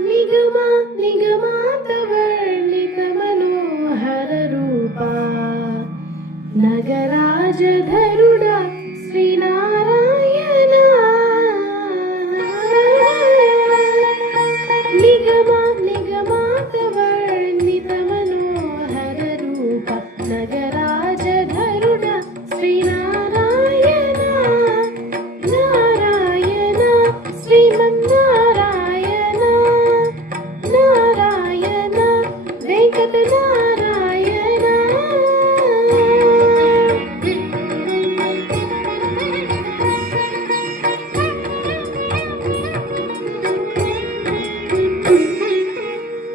ನಿಗಮ ನಿಗಮಾಂತವರ್ಣಿತ ಮನೋಹರ ರೂಪ ನಗರಾಜಧರುಡ ಶ್ರೀನಾರಾಯಣ ನಿಗಮ ನಿಗಮಾಂತವರ್ಣಿತ ಮನೋಹರ ರೂಪ ನಗರಾಜಧರುಡ ಶ್ರೀನಾರಾಯಣ ನಾರಾಯಣ ಶ್ರೀಮನ್ನಾರಾಯಣ ನಾರಾಯಣ ವೆಂಕಟ ನಾರಾಯಣ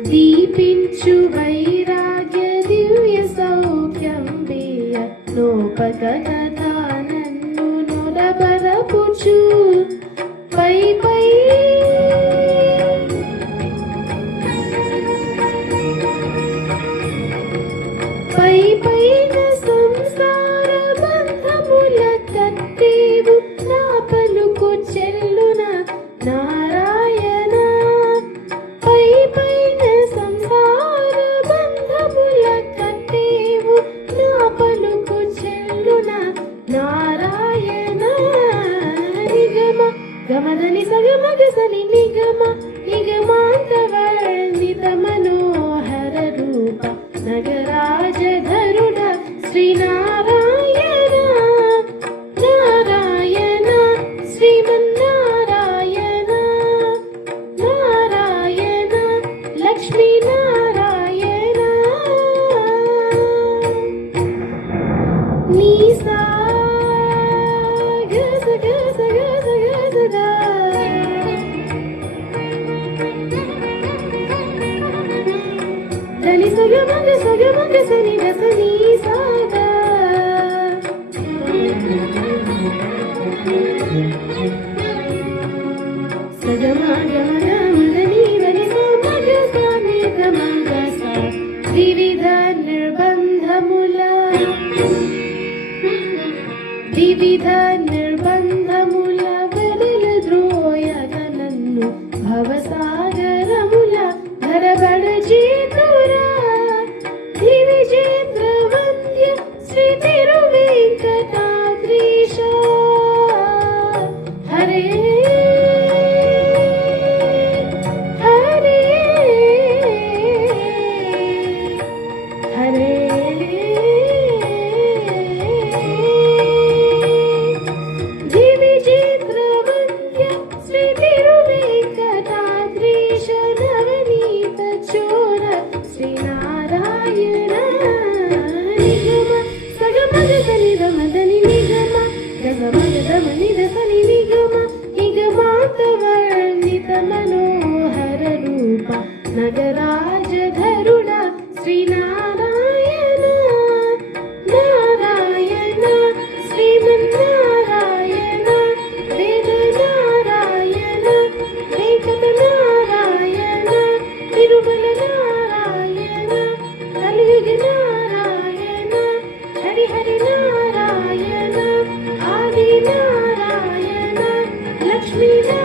దీపించు వైరాగ్య దివ్య సౌఖ్యంబియ లోపగత నన్ను నొరబరపుచు పై పై పై పైన సంసార బంధముల కత్తేవు నా పలుకు చెల్లున నారాయణ పై పైన సంసార బంధముల కత్తేవు నా పలుకు చెల్లున నారాయణ నిగమ గమదని సగమగసని నిగమ నిగమాంతవర్ణిత మనోహర రూప నగరాజధరుడ శ్రీనారాయణ నారాయణ శ్రీమన్నారాయణ నారాయణ లక్ష్మీ నారాయణ నీసా గస గస గస గస గా దని సగమగ సని గస నీ సాగా సగమగమగమదని దని సమగ సాని గమగ సా వివిధ నిర్బంధముల వివిధ నిర్బంధముల వెలుల ద్రోయగ నన్ను భవసాగరముల ధరబడ చేతురా దివిజేంద్ర వంద్య శ్రీ తిరువేంకటాద్రీశ హరే హరే హరే దివిజేంద్ర వంద్య శ్రీ తిరువేంకటాద్రీశ నవనీత చోర శ్రీనారాయణ నిగమ సగమగ సని నిగమ గగమగమని దసని నిగమ నిగమాంతవర్ణిత మనోహర రూప నగరాజధరుడ శ్రీనారాయణ నారాయణ శ్రీమన్నారాయణ వేద నారాయణ వెంకట నారాయణ తిరుమల నారాయణ కలియుగ నారాయణ హరిహరి నారాయణ ఆది నారాయణ లక్ష్మీ నారాయణ